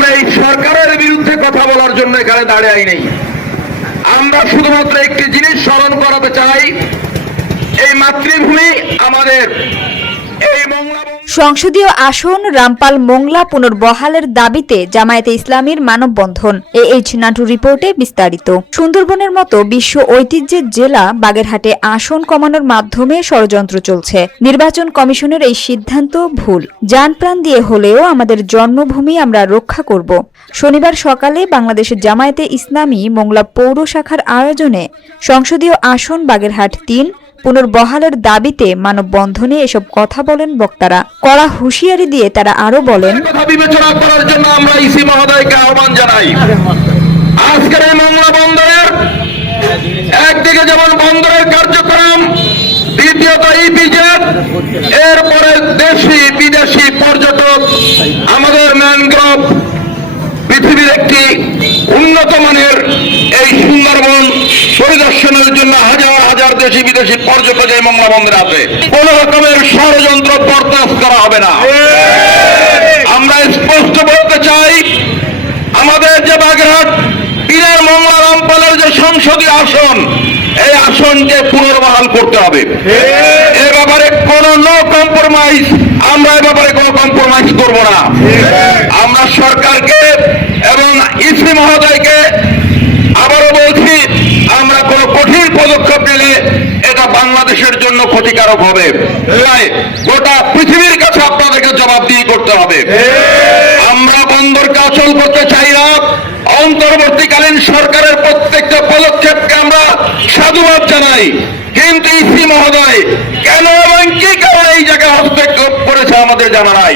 আমরা এই সরকারের বিরুদ্ধে কথা বলার জন্য এখানে দাঁড়িয়ে নেই আমরা শুধুমাত্র একটি জিনিস স্মরণ করাতে চাই, এই মাতৃভূমি আমাদের। সংসদীয় আসন রামপাল মোংলা পুনর্বহালের দাবিতে জামায়াতে ইসলামীর মানববন্ধন। এ এইচ নাটু রিপোর্টে বিস্তারিত। সুন্দরবনের মতো বিশ্ব ঐতিহ্যের জেলা বাগেরহাটে আসন কমানোর মাধ্যমে ষড়যন্ত্র চলছে। নির্বাচন কমিশনের এই সিদ্ধান্ত ভুল। যান প্রাণ দিয়ে হলেও আমাদের জন্মভূমি আমরা রক্ষা করব। শনিবার সকালে বাংলাদেশের জামায়াতে ইসলামী মোংলা পৌর শাখার আয়োজনে সংসদীয় আসন বাগেরহাট তিন পুনর্বহালের দাবিতে মানববন্ধনে এসব কথা বলেন বক্তারা। কড়া হুঁশিয়ারি দিয়ে তারা আরও বলেন বিবেচনা করার জন্য আমরা ইসি মহোদয়কে আহ্বান জানাই। আজকের এই মংলা বন্দরের একদিকে যেমন বন্দরের কার্যক্রম, দ্বিতীয়ত ইপিজেড এরপরে দেশি, বিদেশি পর্যটক, আমাদের ম্যানগ্রোভ, পৃথিবীর একটি উন্নত মানের এই সুন্দরবন পরিদর্শনের জন্য হাজার হাজার দেশি বিদেশি পর্যটক এই মংলা বন্দরে আছে কোন রকমের ষড়যন্ত্র বরদাস্ত করা হবে না। আমরা স্পষ্ট বলতে চাই আমাদের যে বাগেরহাট পীরের মংলা রামপালের যে সংসদীয় আসন এই আসনকে পুনর্বহাল করতে হবে। এ ব্যাপারে কোন নো কম্প্রোমাইজ আমরা এ ব্যাপারে কোনো কম্প্রোমাইজ করব না। আমরা সরকারকে এবং ইসি মহোদয়কে আবারও বলছি আমরা কোনো কঠিন পদক্ষেপ নিলে এটা বাংলাদেশের জন্য ক্ষতিকারক হবে। গোটা পৃথিবীর কাছে আপনাদেরকে জবাবদিহি করতে হবে। আমরা বন্দরকে অচল করতে চাই না। অন্তর্বর্তীকালীন সরকারের প্রত্যেকটা পদক্ষেপকে আমরা সাধুবাদ জানাই। কিন্তু ইসি মহোদয়, কেন এবং কি কারণে এই জায়গায় হস্তক্ষেপ করেছে আমাদের জানা নাই?